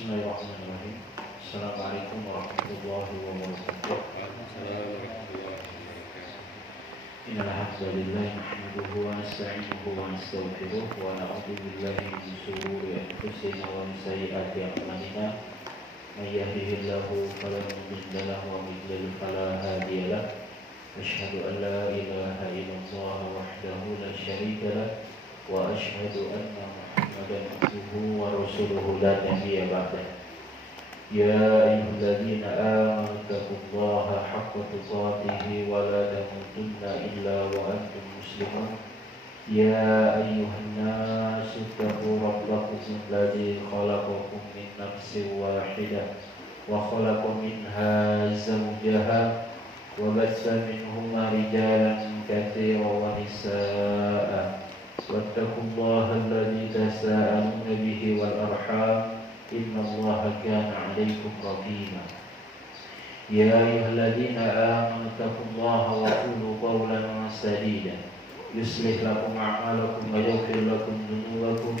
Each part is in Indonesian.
Bismillahirrahmanirrahim. Assalamualaikum warahmatullahi wabarakatuh. Innal hamdalillah nahmaduhu wa nasta'inuhu wa nastaghfiruh wa na'udzu billahi min shururi anfusina wa min sayyiati a'malina. May yahdihillahu fala mudilla lahu wa may yudlil fala hadiya lahu. Asyhadu an la ilaha illallah wahdahu la syarika lahu wa asyhadu anna Muhammadan abduhu wa rasuluhu la nabiyya ba'dah. Ya ayyuhalladzina amanu taqullaha haqqa tuqatih wa la tamutunna illa wa antum muslimun. Ya ayyuhan nasu taqu rabbakum alladzi khalaqakum min nafsin wahidah wa khalaqa minha zawjaha wa bassa minhuma rijalan katsiran wa nisaa'a. Wattaqullaha alladzi tasaaluna bihi wal arham innallaha kana 'alaikum raqiba. Ya ayyuhalladzina amanu taqullaha wa qulu qawlan sadida yuslih lakum a'malakum wa yaghfir lakum dhunubakum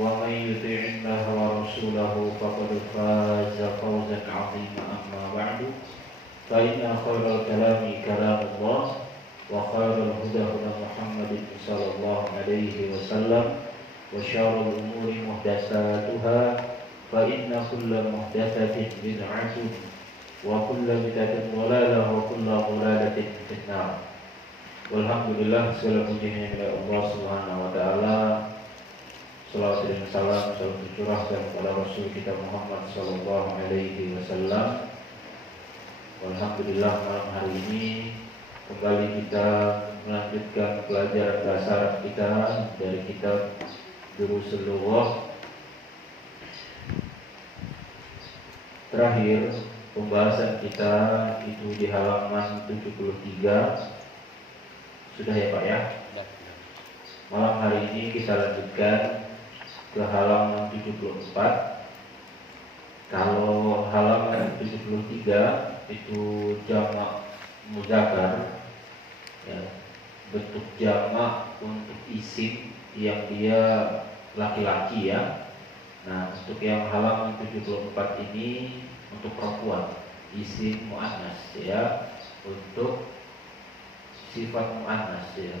wa may yuti'illaha wa rasulahu faqad faza fawzan 'azima. Amma ba'du, fa inna khairal kalami kalamullah wa khairal huda huda Muhammadin sallallahu alaihi wasallam wa syarrul umuri muhdatsatuha fa inna kulla muhdatsatin bid'atun wa kulla bid'atin dhalalah wa kulla dhalalatin finnar. Walhamdulillah, segala puji kepada Allah Subhanahu wa taala. Salawat dan salam selalu tercurahkan kepada Rasul kita Muhammad sallallahu alaihi wasallam. Walhamdulillah, malam hari ini kembali kita melanjutkan pelajaran bahasa Arab kita dari kitab Durusul Lughah. Terakhir pembahasan kita itu di halaman 73. Sudah ya Pak ya? Malam hari ini kita lanjutkan ke halaman 74. Kalau halaman 73 itu jamak muzakkar, ya, bentuk jamak untuk isim yang dia laki-laki ya. Nah, untuk yang halaman 74 ini untuk perempuan, isim muannas ya, untuk sifat muannas ya,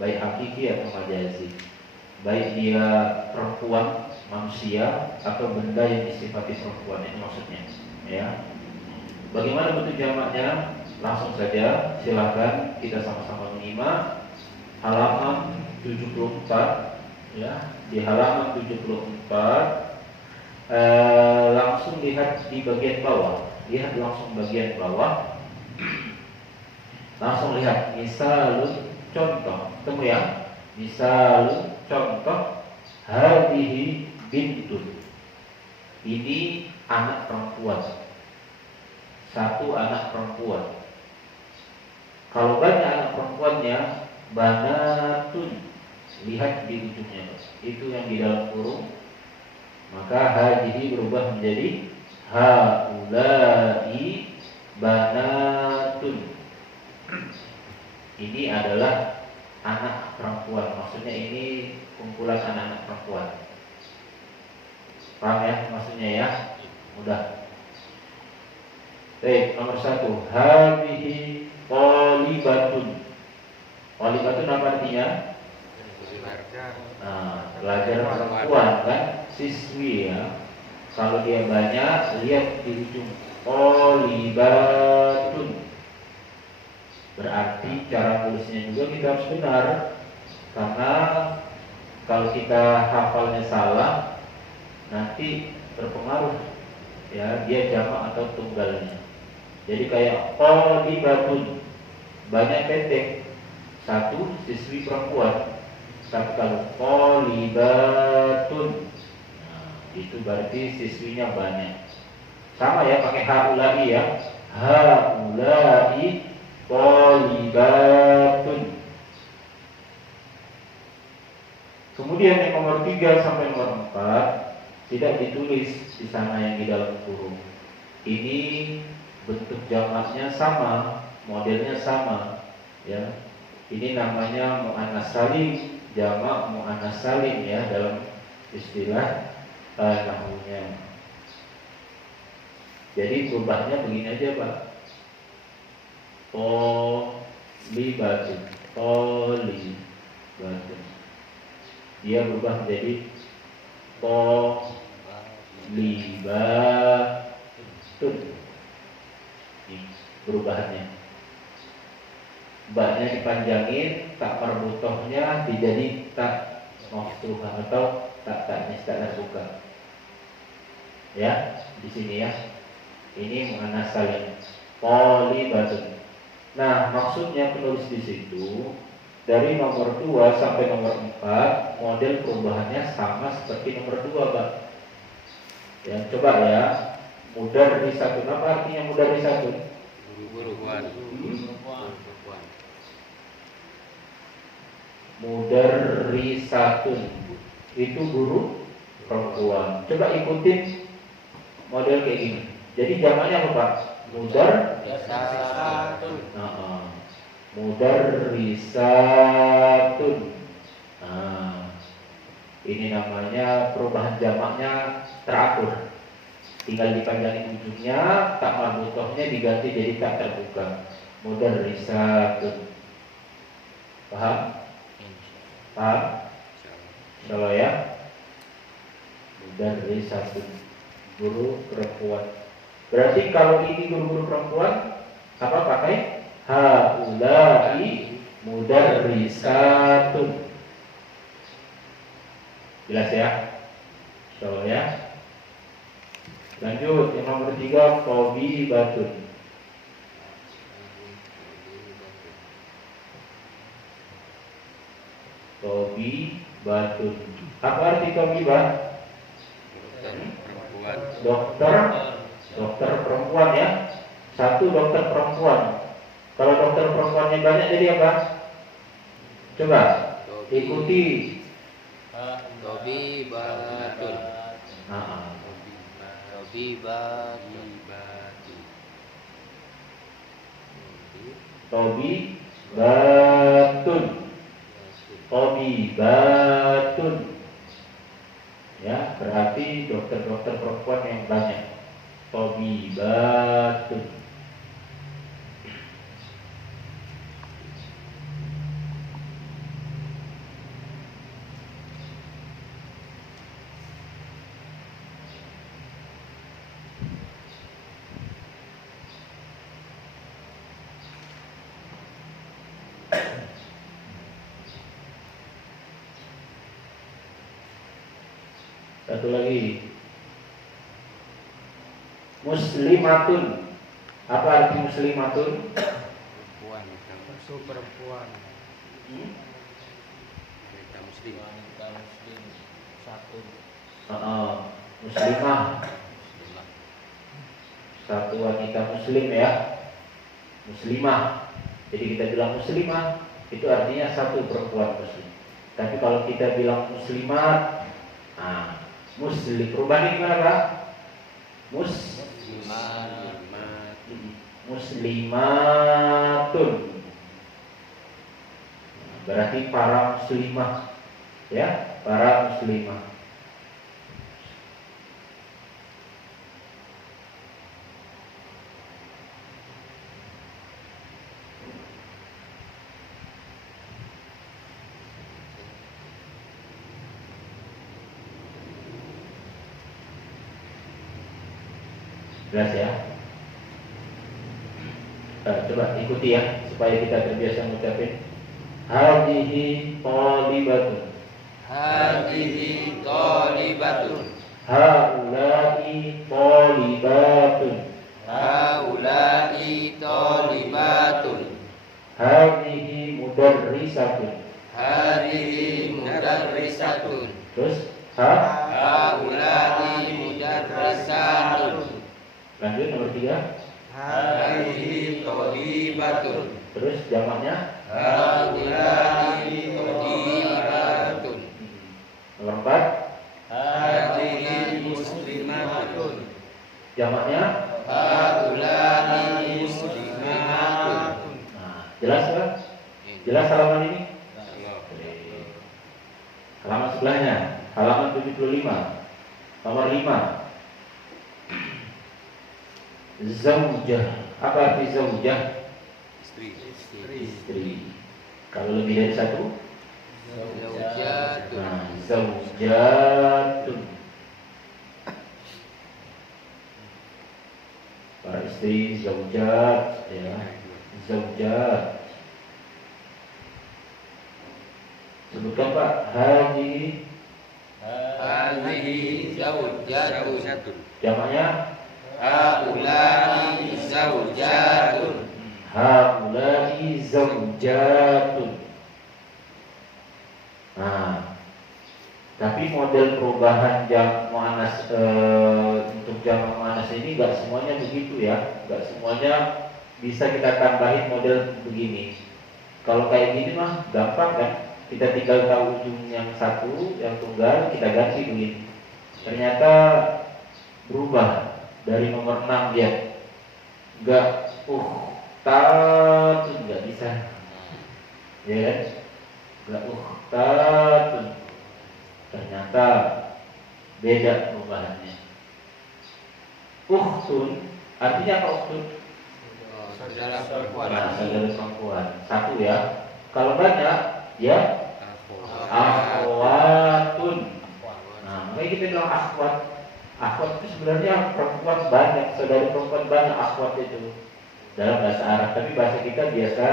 baik hakiki atau majazi, baik dia perempuan manusia atau benda yang disifati perempuan, itu maksudnya ya. Bagaimana bentuk jamaknya? Langsung saja silakan kita sama-sama menyimak halaman 74 ya. Di halaman 74 langsung lihat di bagian bawah. Lihat langsung bagian bawah. Langsung lihat misalun contoh. Temu ya. Misalun contoh, hadhihi bintun. Ini anak perempuan. Satu anak perempuan. Kalau banyak anak perempuannya, banatun. Lihat di ujungnya, itu yang di dalam kurung. Maka hadhihi berubah menjadi haulai banatun. Ini adalah anak perempuan. Maksudnya ini kumpulan anak-anak perempuan. Paham ya maksudnya ya? Mudah. Baik, nomor 1, hadhihi qalibatun. Qalibatun apa artinya? Nah, pelajar perempuan kan, siswi ya. Kalau dia banyak, lihat di ujung qalibatun. Berarti cara tulisnya juga kita harus benar. Karena kalau kita hafalnya salah, nanti berpengaruh ya, dia jamak atau tunggalnya. Jadi kayak qalibatun, banyak titik. Satu siswi perempuan. Tapi kalau qalibatun, nah, itu berarti siswinya banyak. Sama ya, pakai haulai ya. Haulai qalibatun. Kemudian yang nomor 3 sampai nomor 4 tidak ditulis di sana yang di dalam kurung. Ini bentuk jamaknya sama, modelnya sama ya. Ini namanya muannas salim, jamak muannas salim ya dalam istilah nahwunya. Jadi berubahnya begini aja Pak. Tolibatun. Tolibatun. Dia berubah menjadi tolibatun. Ini perubahannya. Baknya dipanjangin, tak marbutohnya dijadi tak maftuhah atau tak buka. Ya, di sini ya. Ini muannas salim. Tolibatun. Nah, maksudnya penulis di situ dari nomor 2 sampai nomor 4 model perubahannya sama seperti nomor 2, Pak. Ya, coba ya. Mudarrisatun. Apa artinya mudarrisatun? Guru-guruan. Mudarrisatun. Itu guru perempuan. Coba ikutin model kayak gini. Jadi jamaknya apa, Pak? Mudarrisatun. Mudarrisatun. Nah, ini namanya perubahan jamaknya teratur. Tinggal dipanjangin ujungnya, tak marbutohnya diganti jadi tak terbuka. Mudarrisatun. Paham? Paham? Insyaallah ya. Mudarrisatun. Guru perempuan. Berarti kalau ini guru-guru perempuan, apa pakai? Haulai mudarrisatun. Jelas ya? Insyaallah ya. Lanjut yang nomor 3, tabibatun. Tabibatun. Apa arti tabibah? Dokter perempuan ya. Satu dokter perempuan. Kalau dokter perempuannya banyak jadi apa? Coba ikuti. Tabibatun. Tabibatun. Ya, berarti dokter-dokter perempuan yang banyak. Tabibatun. Satu lagi, muslimatun. Apa arti muslimatun? Perempuan. Wanita muslim. Muslimah. Satu wanita muslim ya. Muslimah. Jadi kita bilang muslimah itu artinya satu perempuan muslim. Tapi kalau kita bilang muslimat, muslim, perubahannya gimana, Pak? Muslimatun. Berarti para muslimah. Ya, para muslimah. Jelas ya? Coba ikuti ya supaya kita terbiasa mengucapin hadhihi thalibatun. Hadhihi thalibatun. Haulai thalibatun. Haulai thalibatun. Hadhihi mudarrisatun. Hadhihi mudarrisatun. Terus Haulai mudarrisatun. Lanjut nomor 3. Hadhihi thalibatun. Terus jamaknya Haulai thalibatun. nomor 4. Hadhihi muslimatun. Jamaknya Haulai muslimatun. Jelas kan? Jelas halaman ini? Halaman sebelahnya, halaman 75. Nomor 5. Zaujah. Apa arti zaujah? Istri. Kalau lebih dari satu? Zaujatun. Nah, zaujatun. Para istri zaujat, ya. Zaujat. Sebutkan Pak. Hadhihi. Hadhihi zaujatun. Jamaknya Haula'i zaujatun. haula'i zaujatun. Nah, tapi model perubahan jam muannas untuk jam muannas ini nggak semuanya begitu ya, nggak semuanya bisa kita tambahin model begini. Kalau kayak gini mah gampang kan, kita tinggal tahu ujung yang satu, yang tunggal kita ganti begini. Ternyata berubah dari nomor 6 ya, nggak tatun nggak bisa, ya kan? Nggak tatun. Ternyata beda perubahannya. Ukhtun artinya apa ukhtun? Saudara perempuan. Nah, saudara perempuan. Satu ya. Kalau banyak ya akhwatun. Nah, makanya kita bilang akhwat. Akhwat itu sebenarnya perempuan banyak, saudara perempuan banyak akhwat itu dalam bahasa Arab. Tapi bahasa kita biasa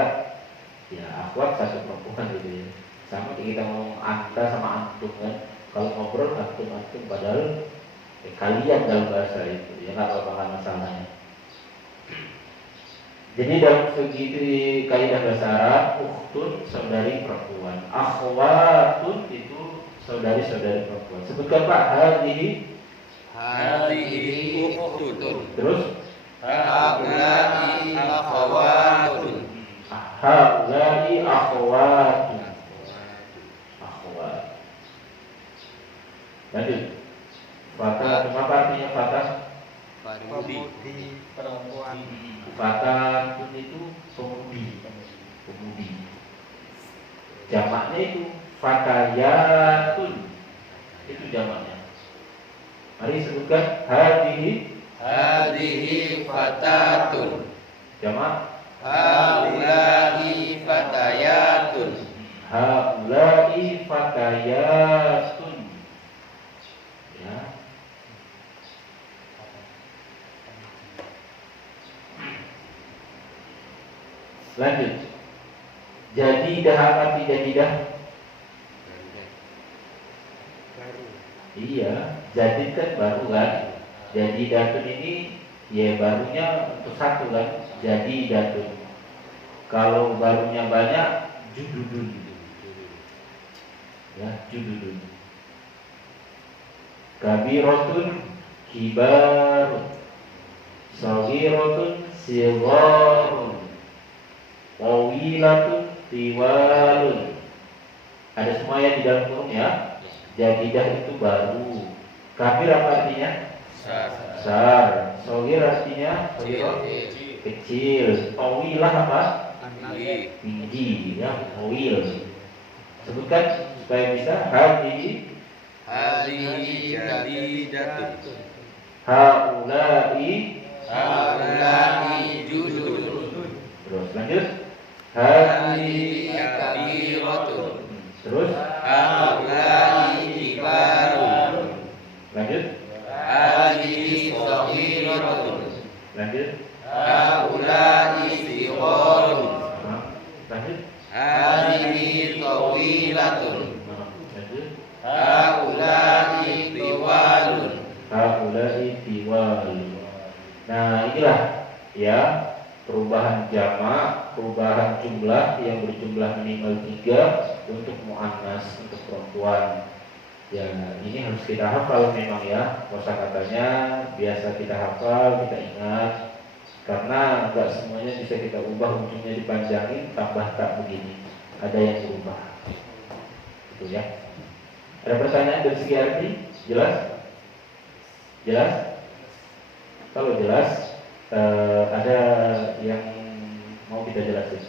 ya akhwat satu perempuan gitu ya. Sama kayak kita ngomong anta sama antum kan. Kalau ngobrol antum padahal kalian dalam bahasa itu ya nggak apa-apa masalahnya. Jadi dalam segi kaidah bahasa Arab, ukhtun saudari perempuan, akhwatun itu saudari-saudari perempuan. Sebutkan Pak, Hadhihi ukhtun. terus Haula'i akhawatun. haula'i akhwatun. Akhwat. Lanjut. Fatah, apa artinya fatah? Pemudi perempuan. Fatah itu pemudi. Jamaknya itu fatayatun. Itu jamaknya. Mari sebutkan Hadhihi fatatun. jamak Haula'i fatayatun. haula'i fatayatun. Ya. Lanjut. Jadidah apa tidak jadidah? Iya, jadi kan baru kan. Jadi datun ini ya barunya untuk satu kan. Jadi datun. Kalau barunya banyak jududun. Ya, jududun. Kabirotun kibarun. Sagirotun sigharun. Tawilatun tiwalun. Ada semua ya di dalam kurung ya. Jadidah itu baru. Kabir apa artinya? Besar. Sogir artinya kecil. Tawilah apa? Tinggi ya. Tawil. Sebutkan supaya bisa. Hadhihi jadidatun. Haula'i. Haula'i jududun. Terus lanjut. Hadhihi kabiratun. Terus Haula'i kibarun. lanjut. Hadhihi saghiratun. Lanjut. Haula'i sigharun. Lanjut. Hadhihi tawilatun. Lanjut. Haula'i tiwalun. Haula'i tiwalun. Nah, inilah ya perubahan jamak, perubahan jumlah yang berjumlah minimal 3 untuk muannas, untuk perempuan. Ya, ini harus kita hafal memang ya. Kosakatanya biasa kita hafal, kita ingat. Karena enggak semuanya bisa kita ubah, ujungnya dipanjangin, tambah tak begini. Ada yang berubah. Itu ya. Ada pertanyaan dari segi arti? Jelas? Jelas? Kalau jelas, ada yang mau kita jelasin?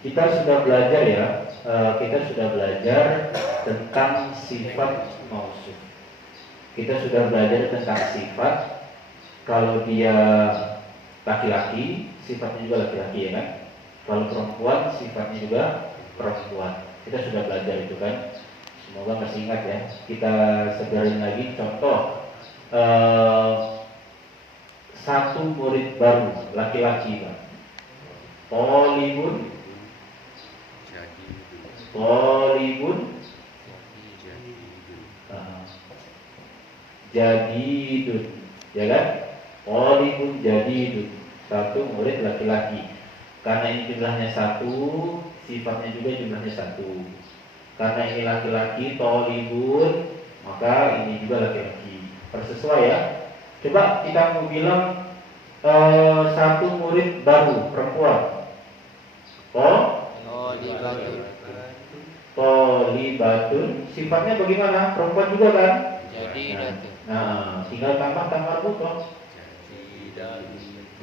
kita sudah belajar ya, kita sudah belajar tentang sifat mausuf. Kita sudah belajar tentang sifat. Kalau dia laki-laki, sifatnya juga laki-laki ya kan. Kalau perempuan, sifatnya juga perempuan. Kita sudah belajar itu kan. Semoga masih ingat ya. Kita segarin lagi contoh satu murid baru laki-laki Pak. Tolibun, jadidun, ya kan? Tolibun jadidun, satu murid laki-laki. Karena ini jumlahnya satu, sifatnya juga jumlahnya satu. Karena ini laki-laki, tolibun, maka ini juga laki-laki. Persesuai ya. Coba kita mau bilang satu murid baru perempuan. Tolibatun, sifatnya bagaimana? Perempuan juga kan? Jadi Nah, tinggal tambah butuh.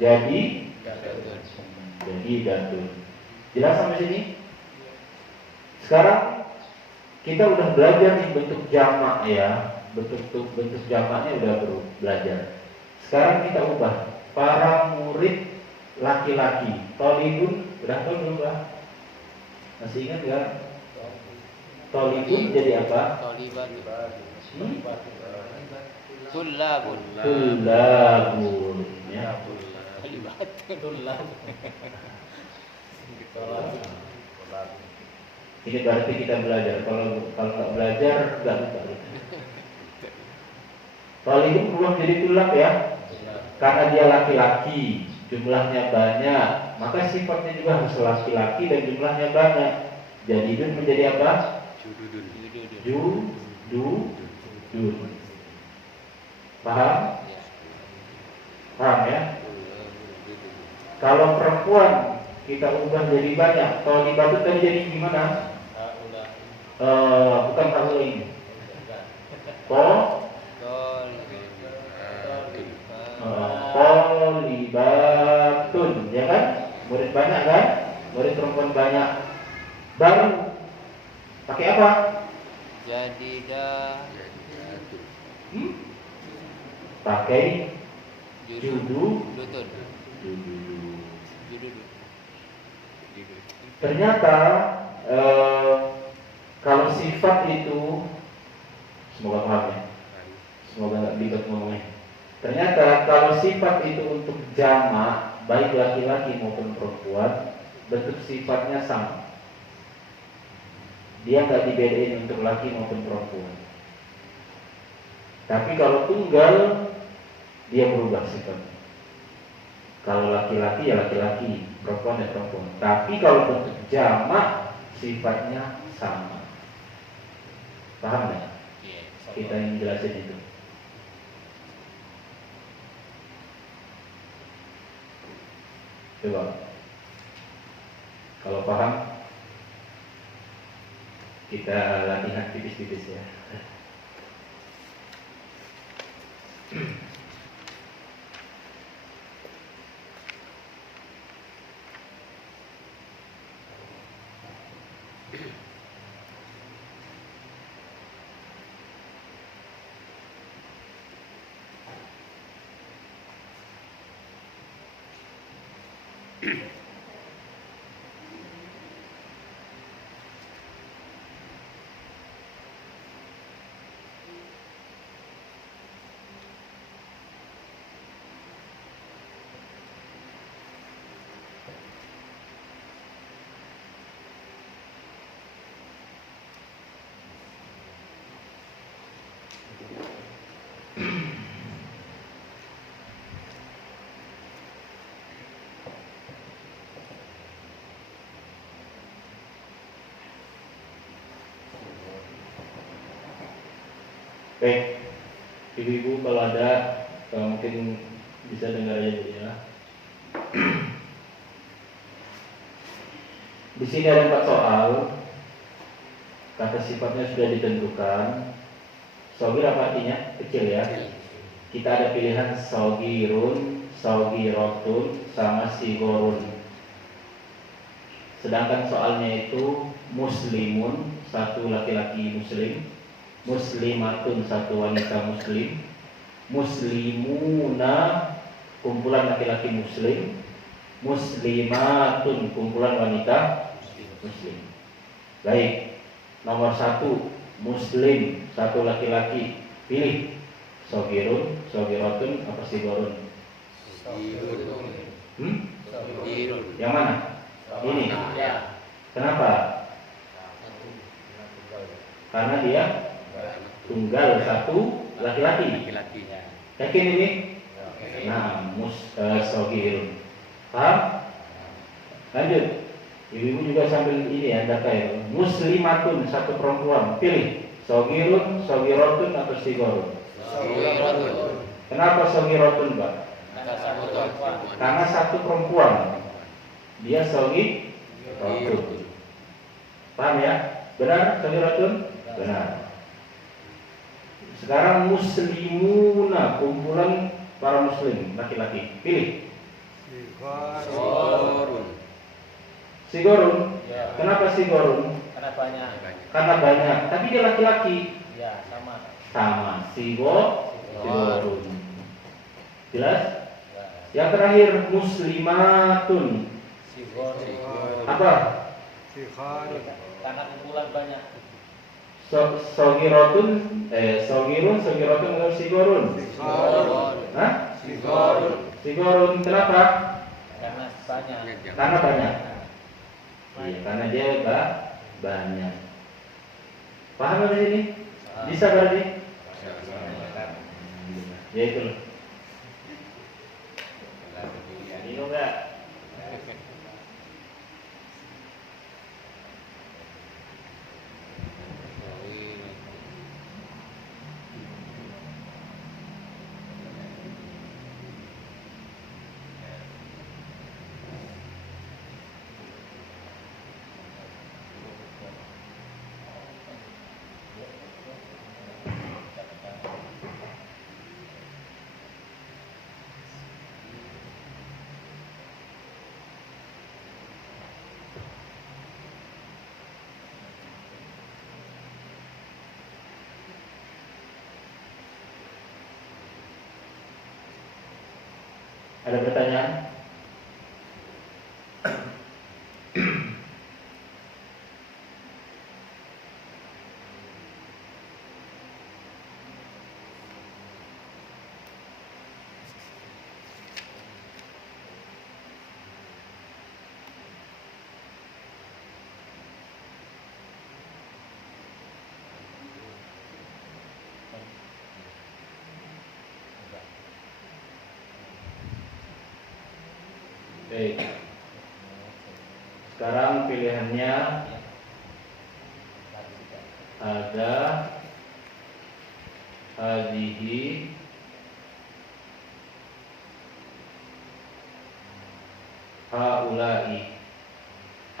Jadi datun. Jelas sampai sini? Sekarang kita udah belajar nih bentuk jamak ya. Bentuk jamaknya udah belajar. Sekarang kita ubah. Para murid laki-laki. Tolibun, udah tahu belum Pak? Masih ingat nggak? Tolibun jadi apa? Tullabun. Ya. Ini berarti kita belajar. Kalau nggak belajar nggak lupa. Tolibun berubah jadi tulab ya. Karena dia laki-laki, jumlahnya banyak, maka sifatnya juga harus laki-laki dan jumlahnya banyak. Jadidun menjadi apa? Jududun. Paham? Paham ya? Kalau perempuan kita ubah jadi banyak. Tolibatun tadi jadi gimana? Bukan kalau ini. Tolibatun, ya kan? Murid banyak kan? Murid perempuan banyak. Baru pakai apa? Pakai jududun. Ternyata kalau sifat itu, semoga paham ya, semoga nggak ribet ngomongnya. Ternyata kalau sifat itu untuk jamak, baik laki-laki maupun perempuan, bentuk sifatnya sama. Dia nggak dibedain untuk laki maupun perempuan. Tapi kalau tunggal, dia berubah sifatnya. Kalau laki-laki ya laki-laki, perempuan ya perempuan. Tapi kalau bentuk jamak, sifatnya sama. Paham nggak? Kita ingin jelasin itu. Coba. Kalau paham, kita latihan tipis-tipis ya. Baik, ibu-ibu kalau ada mungkin bisa dengar aja dulu ya. Di sini ada 4 soal. Kata sifatnya sudah ditentukan. Sogir apa artinya? Kecil ya. Kita ada pilihan sogirun, sogirotun, sama sigorun. Sedangkan soalnya itu muslimun, satu laki-laki muslim, muslimatun, satu wanita muslim, muslimuna, kumpulan laki-laki muslim, muslimatun, kumpulan wanita muslim. Baik, nomor 1 muslim, satu laki-laki. Pilih sogirun, sogiratun, apa sigorun? Yang mana? Ini. Kenapa? Karena dia tunggal, satu laki-laki. Yakin ini? Nah, sogirun. Paham? Lanjut. Ibu-ibu juga sambil ini ya, data ya. Muslimatun, satu perempuan. Pilih sogirun, sogiratun, atau sigorun? Kenapa sogiratun, Pak? Karena satu perempuan. Dia sogiratun. Paham ya? Benar sogiratun? Benar. Sekarang muslimuna, kumpulan para muslim laki-laki. Pilih sigorun. Ya. Kenapa sigorun? Karena banyak. Karena banyak. Tapi dia laki-laki. Ya, sama. Sama. Sigorun. Jelas? Ya. Yang terakhir muslimatun. Sigor. Apa? Karena kumpulan banyak. Sogirotun, sogirun, sogiratun, atau sigorun? Hah? Sigorun. Kenapa? Karena banyak. Karena banyak. Iya, karena dia banyak. Paham dari sini? Bisa berarti? Ya itu. Minum nggak? Ada pertanyaan? Baik. Sekarang pilihannya ada hadhihi, haulai.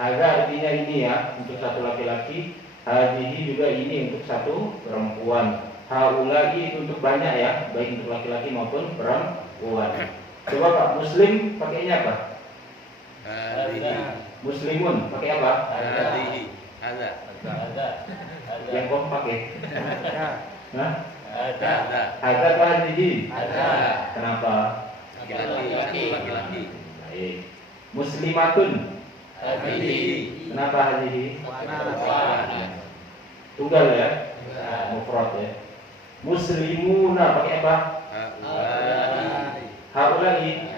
Hadza artinya ini ya, untuk satu laki-laki. Hadhihi juga ini untuk satu perempuan. Haulai itu untuk banyak ya, baik untuk laki-laki maupun perempuan. Coba Pak, muslim pakainya apa? Muslimun pakai apa? Ada. Yang kompak ya? Hah? Ada. Ada apa hadhihi? Ada. Kenapa? Laki-laki. Baik. Muslimatun. Hadhihi. Kenapa hadhihi? Perempuan. Tunggal ya? Mufrad ya. Muslimuna pakai apa? Haulai.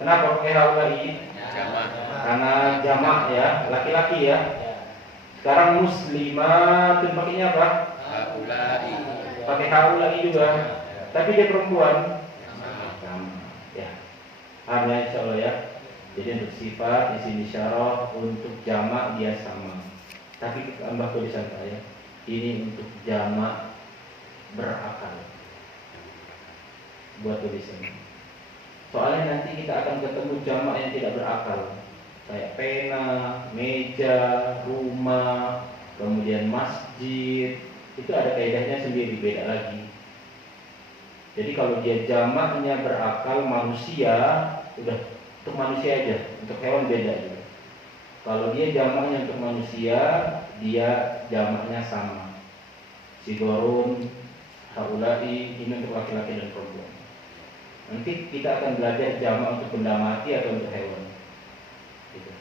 Kenapa pakai haulai? Karena jamak ya, laki-laki ya. Sekarang muslimatun pakainya apa? Pakai haulai juga. Tapi dia perempuan. Ya. Paham ya insyaallah ya. Jadi untuk sifat di sini syarah, untuk jamak dia sama. Tapi tambah tulisan saya. Ini untuk jamak berakal. Buat tulisan. Soalnya nanti kita akan ketemu jamak yang tidak berakal. Kayak pena, meja, rumah, kemudian masjid. Itu ada kaidahnya sendiri, beda lagi. Jadi kalau dia jamaknya berakal manusia, udah untuk manusia aja, untuk hewan beda juga. Kalau dia jamaknya untuk manusia, dia jamaknya sama. Sigorun, haulai, ini untuk laki-laki dan perempuan. Nanti kita akan belajar jamak untuk benda mati atau untuk hewan. Gitu.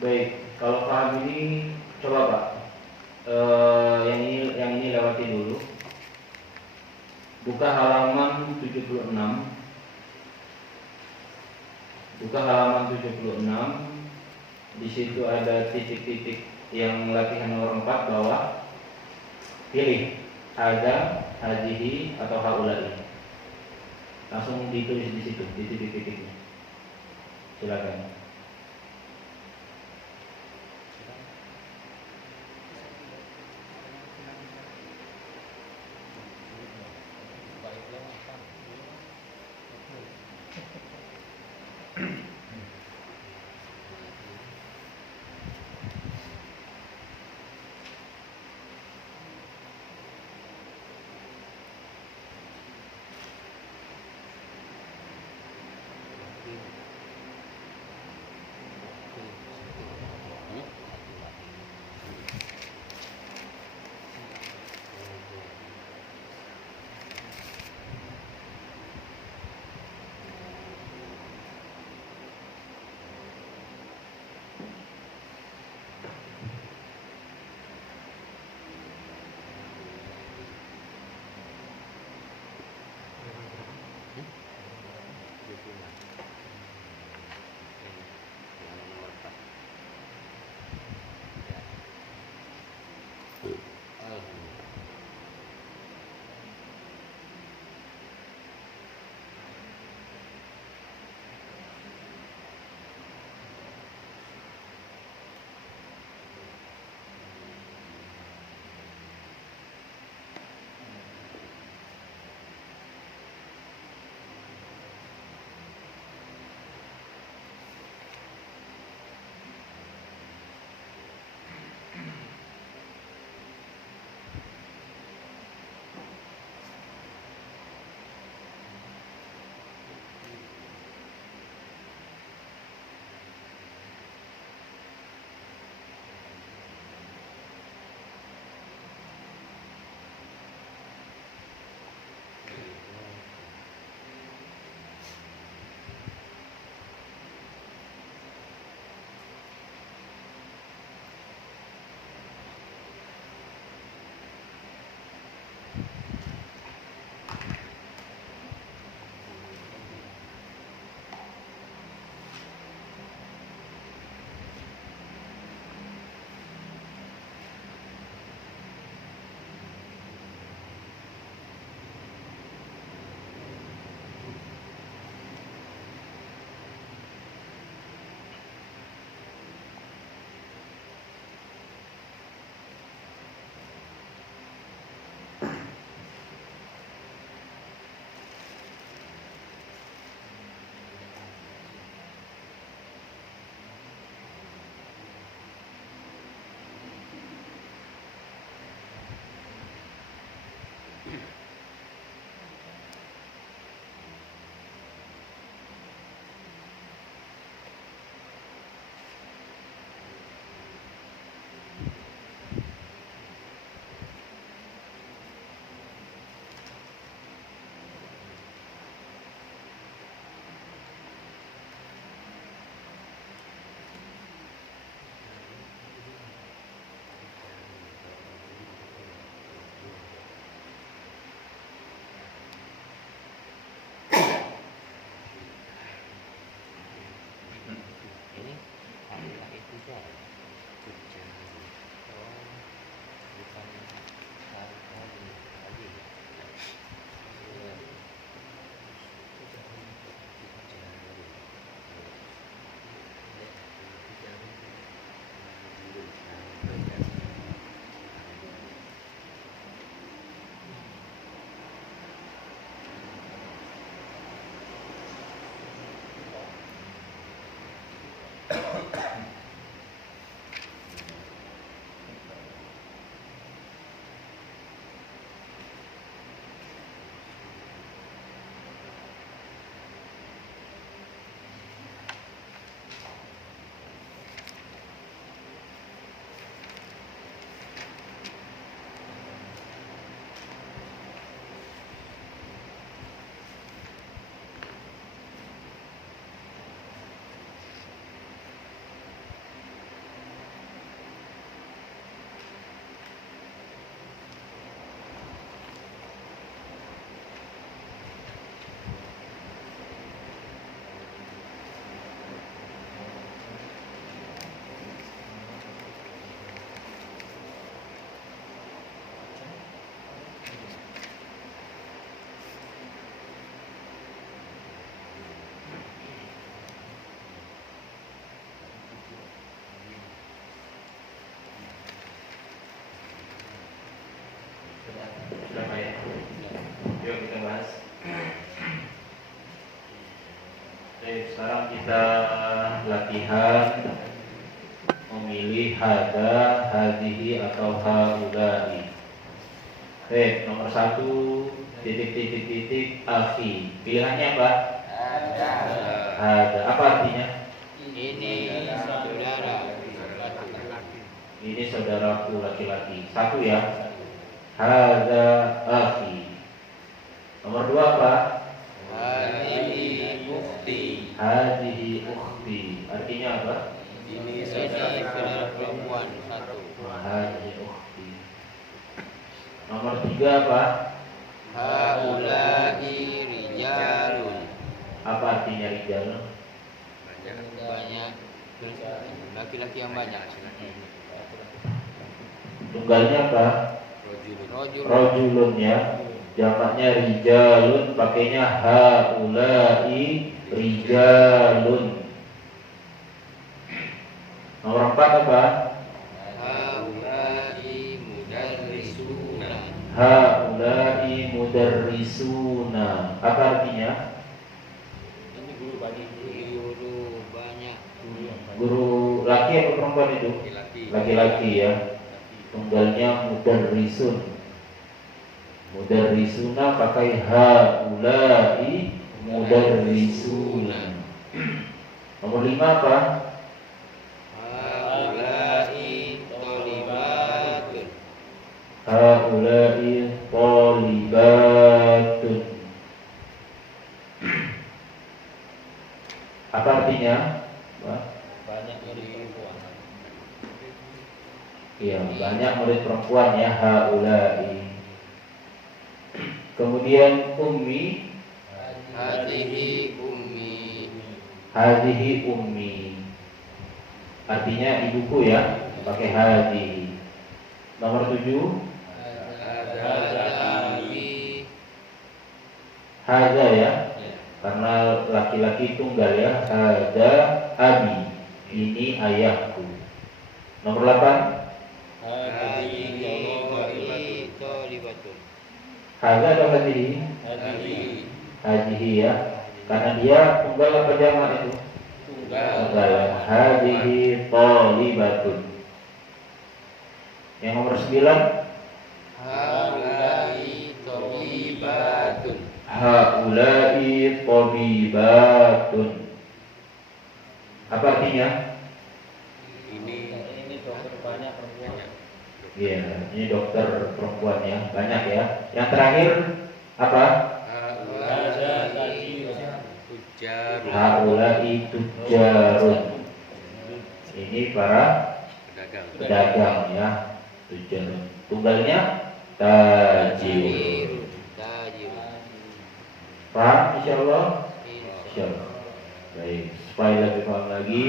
Baik, kalau paham ini coba Pak, yang ini lewati dulu. Buka halaman 76. Buka halaman 76. Di situ ada titik-titik yang latihan nomor 4 bawah. Pilih ada, hadihi atau haulai. Langsung ditulis di situ, di titik-titiknya. Silakan. Sekarang kita latihan memilih hada, hadihi atau haulai. Baik, nomor 1 titik akhi. Pilihannya apa? Hada. Apa artinya? Ini saudara. Ini saudaraku laki-laki. 1 ya. Hada akhi. Nomor 2 apa? Hadihi ukhti. Hadihi ukhti. Artinya apa? Ini saudara perempuan 1. Hadihi ukhti. Nomor 3 apa? Haulai rijalun. Apa artinya rijal? Banyak laki-laki yang banyak. Tunggalnya apa? Rojul. Rojulun ya. Jamaknya rijalun, pakainya haulai rijalun. Nomor 4 apa? Haulai mudarrisuna. Haulai mudarrisuna. Apa artinya? Guru banyak. Guru laki atau perempuan itu? Laki-laki ya. Tunggalnya mudarrisun. Mudarrisuna pakai haulai mudarrisuna. Nomor 5 apa? Haulai thalibatun. Haulai thalibatun. Apa artinya? Banyak murid perempuan. Iya, banyak murid perempuan ya, haulai. Kemudian ummi, Hadihi ummi. hadihi ummi. Artinya ibuku ya, pakai hadi. Nomor 7, Hadza abi. hada ya. Karena laki-laki tunggal ya, hada abi. Ini ayahku. Nomor 8, Hadihi thalibatun. hada atau hadihi? Hadihi Hadihi ya. Karena dia tunggal apa jamak itu? Tunggal. Hadihi thalibatun. Yang nomor 9, haulai thalibatun. haulai tabibatun. Apa artinya? Ini dokter banyak perempuan. Iya, ini dokter perempuan ya, banyak ya. Yang terakhir apa? Haulai tujarun. Haulai tujarun. Ini para pedagang ya, tujarun. Tunggalnya tajir. Tajir. Paham insyaallah? Insyaallah. Baik, supaya lebih paham lagi,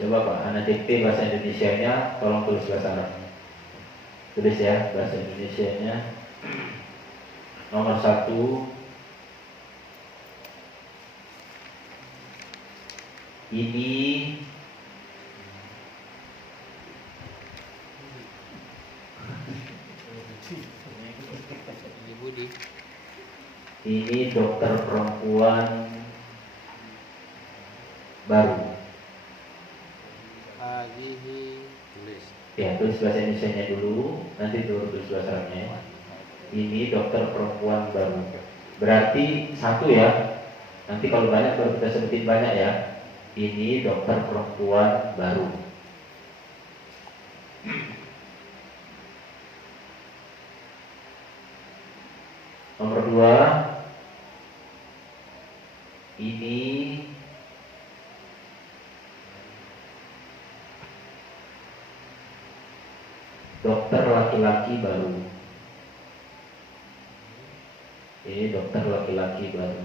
coba Pak, anak dikte bahasa Indonesianya, tolong tulis bahasa Arab. Tulis ya bahasa Indonesianya. Nomor 1, ini Budi. ini dokter perempuan baru. Hadihi tulis. Ya, tulis bahasa Indonesianya dulu, nanti tulis bahasa Arabnya. Ini dokter perempuan baru. Berarti 1 ya. Nanti kalau banyak baru kita sebutin banyak ya. Ini dokter perempuan baru. Nomor 2, ini dokter laki-laki baru. Ini dokter laki-laki baru.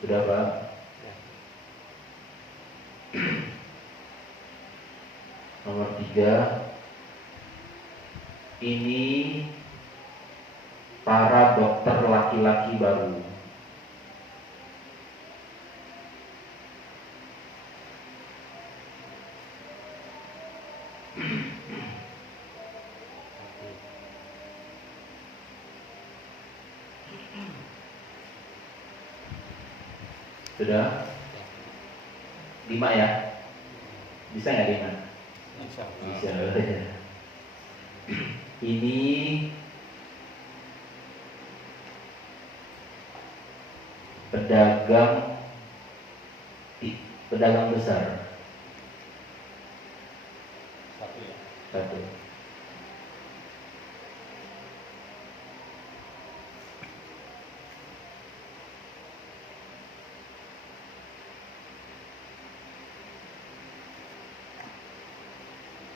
Sudah Pak? Nomor 3, ini para dokter laki-laki baru. Sudah? 5 ya? Bisa nggak 5? Insya Allah. Bisa. Ini pedagang besar. Satu ya. Satu.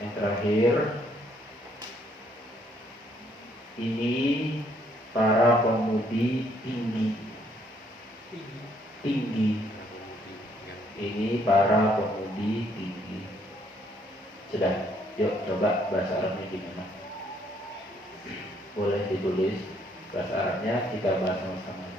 Yang terakhir, ini para pemudi tinggi. Ini para pemudi tinggi. Sudah, yuk coba bahasa Arabnya gimana? Boleh ditulis bahasa Arabnya, kita bahas sama-sama.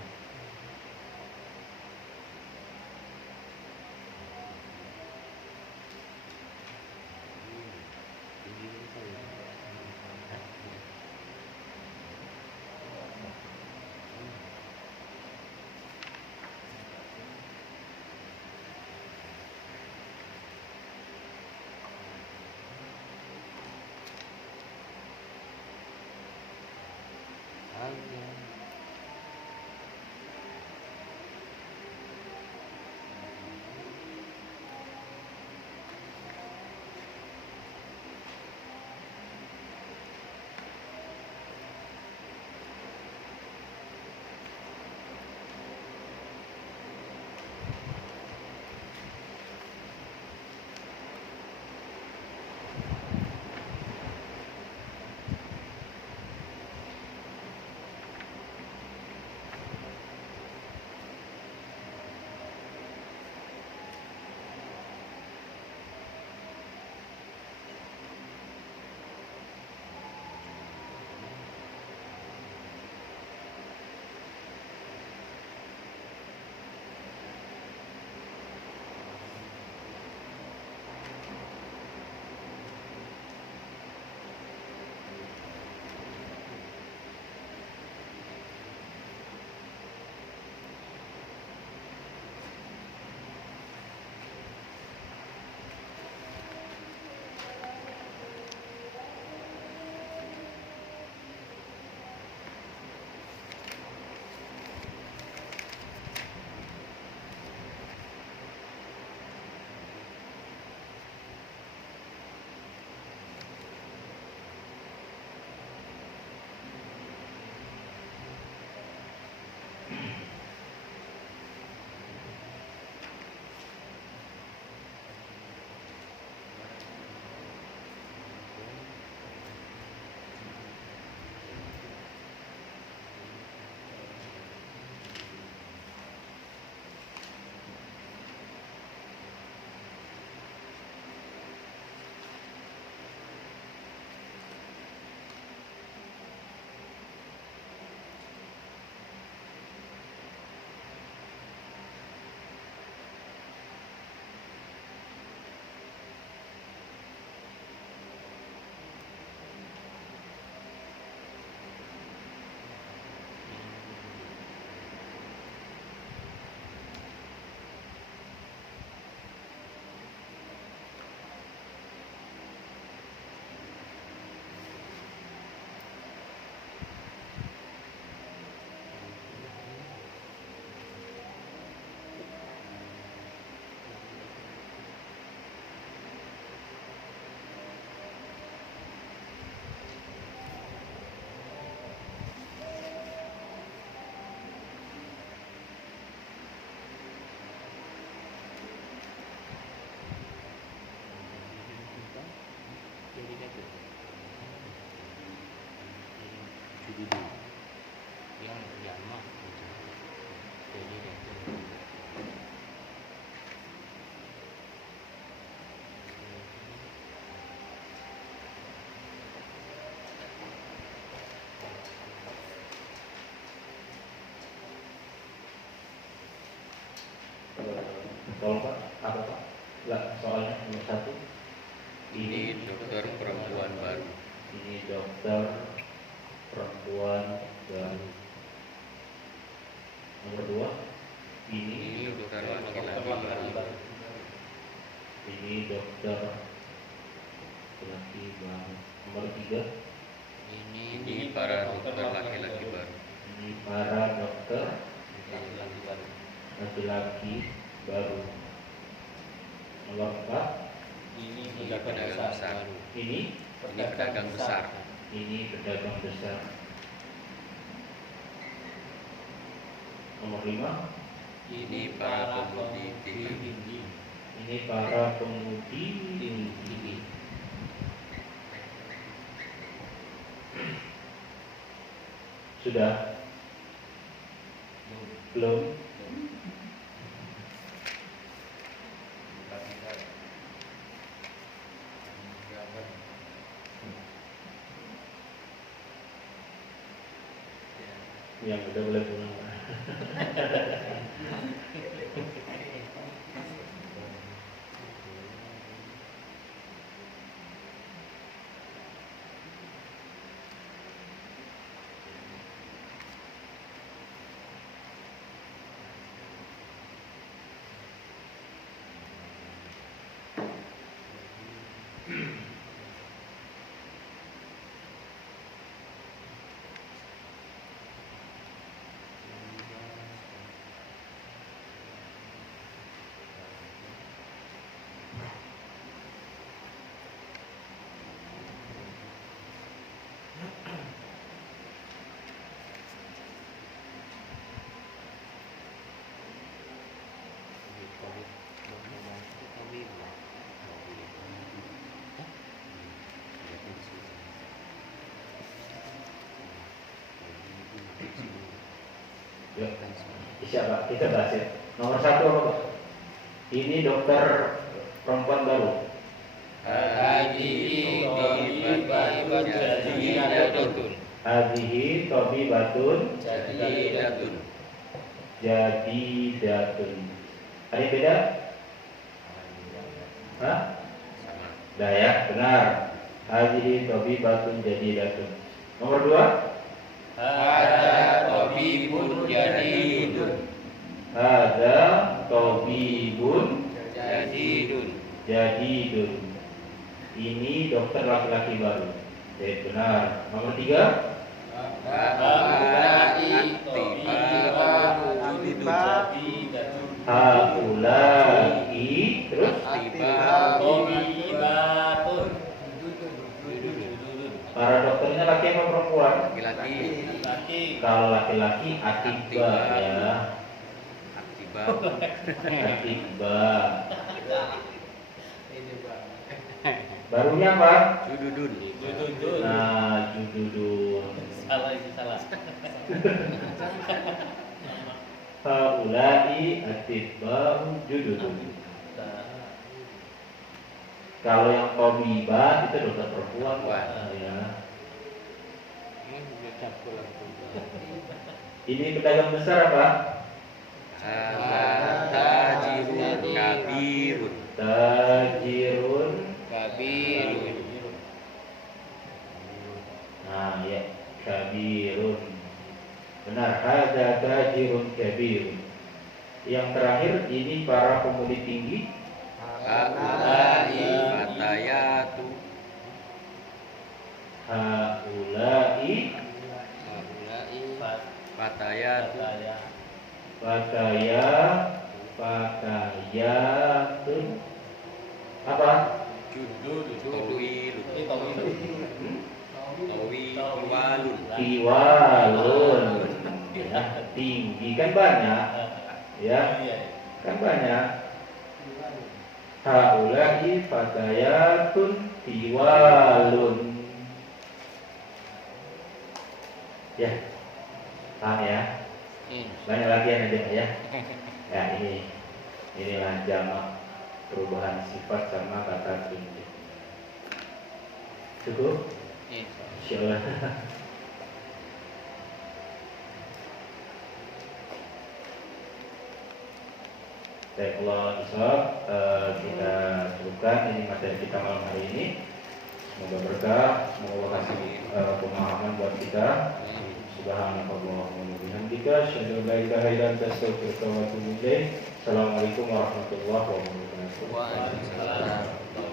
Yang kerjaan mah jadi Tolong Pak, apa Pak? Enggak, soalnya nomor 1. ini dokter perempuan baru. Ini dokter perempuan baru. Nomor 2, ini Ini dokter laki-laki baru. Ini dokter laki baru. Nomor 3. Ini para dokter laki-laki baru. Ini para dokter Laki-laki baru. laki-laki baru. Nomor 4. Ini pedagang besar. baru. Ini pedagang besar. Ini pedagang besar. Nomor 5. Ini para pemudi tinggi. Ini para pemudi tinggi. Sudah? Belum? Yang udah boleh pulang. Yuk, siapa? Kita bahas ya. Nomor 1 apa Pak? Ini dokter perempuan baru. Hadihi tobibatun jadidatun. Hadhihi tobibatun Jadidatun. jadidatun. Ada yang beda? Hah? Sama. Dah ya, benar. Hadhihi tobibatun jadidatun. Nomor 2. Ada tabibun jadidun. Ada tobibun Jadidun. jadidun. Ini dokter laki-laki baru. Jadi benar. Nomor 3. Haulai tibatun jadidatun. Haulai terus Tibatun. para dokternya laki apa perempuan? Laki-laki. Kalau laki-laki atiba ya. Akiba. Atiba. Barunya apa? Jududun. Nah, jududun. Salah. Haulai atiba jududun. Kalau yang tobiba itu dokter perempuan ya. Ini pedagang besar apa? Tajirun kabirun. Tajirun. Kabirun. Nah ya, kabirun. Benar, ada tajirun kabirun. Yang terakhir ini para pemudi tinggi. Haulai fatayatu. Haulai Fatayatu. Fatayatun. Apa? Tawilun. Tawilun. Tiwalun. Ya, tinggi kan banyak. Ya, kan banyak. Haulai fatayatun tiwalun. Ya, paham ya? Banyak latihan aja ya. Ya inilah jamak perubahan sifat sama kata tunjuk. Cukup? Insyaallah. Baik, Allah isab, kita cukupkan ini materi kita malam hari ini. Semoga berkah, semoga Allah kasih pemahaman buat kita. Subhanakallahumma wa bihamdika asyhadu an la ilaha illa anta astaghfiruka wa atubu ilaik. Assalamualaikum warahmatullahi wabarakatuh. Waalaikumsalam.